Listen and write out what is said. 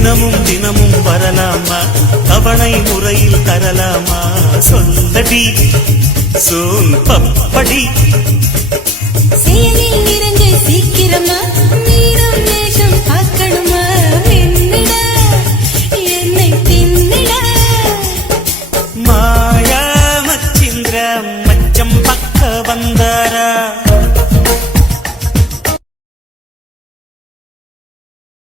தினமும் தினமும் வரலாமா தவணை முறையில் தரலாமா சொல்லடி சோன் பப்படி செயலில் நிறைஞ்ச சீக்கிரமா நீரம்